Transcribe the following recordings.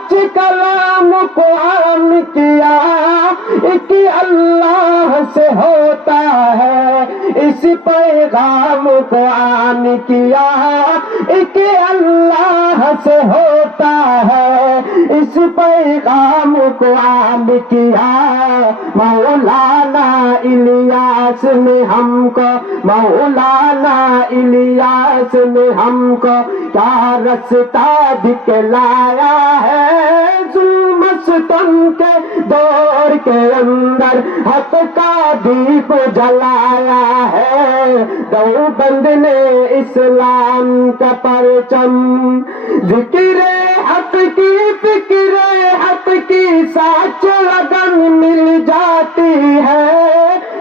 سچ کلام کو عام کیا ایک اللہ سے ہوتا ہے، اس پیغام کو عام کیا ایک اللہ سے ہوتا ہے، اس پیغام کو عام کیا مولانا الیاس نے ہم کو، مولانا الیاس نے ہم کو کیا رستہ دکھلایا ہے، ظلم ستم کے دور کے اندر حق کا دیپ جلایا ہے، دیوبند نے اسلام کا پرچم، ذکر حق کی فکر حق کی سچ لگن مل جاتی ہے،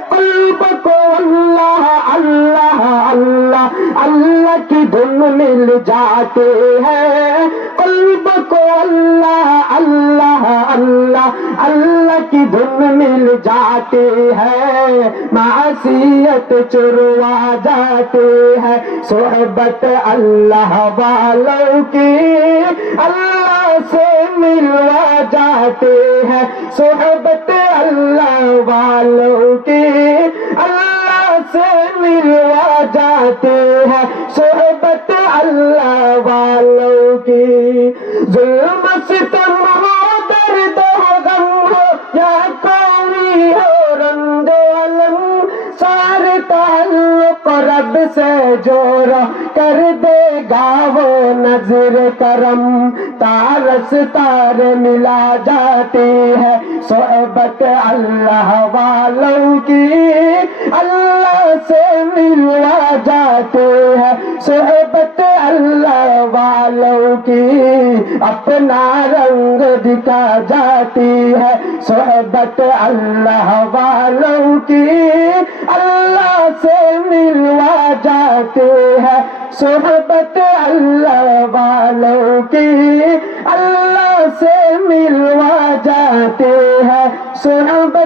قلب کو اللہ اللہ اللہ اللہ کی دھن مل جاتی ہے، قلب کو اللہ اللہ اللہ اللہ کی دھن مل جاتی ہے، معصیت چروا جاتی ہے، صحبت اللہ والوں کی اللہ سے ملوا جاتے ہیں، صحبت اللہ والوں کی اللہ سے ملوا جاتے ہیں، صحبت اللہ والوں کی، ظلم ستم ہو درد ہو غم ہو یا قومی ہو رنگ علم، سارے تعلق رب سے جوڑو کر دے گا وہ نظر کرم، تارس تار ملا جاتی ہے، صحبت اللہ والوں کی اللہ سے ملوا جاتے ہیں، صحبت اللہ والوں کی اپنا رنگ دکھا جاتی ہے، صحبت اللہ والوں کی اللہ سے ملوا جاتے ہیں، صحبت اللہ والوں کی اللہ سے ملوا جاتے ہیں، صحبت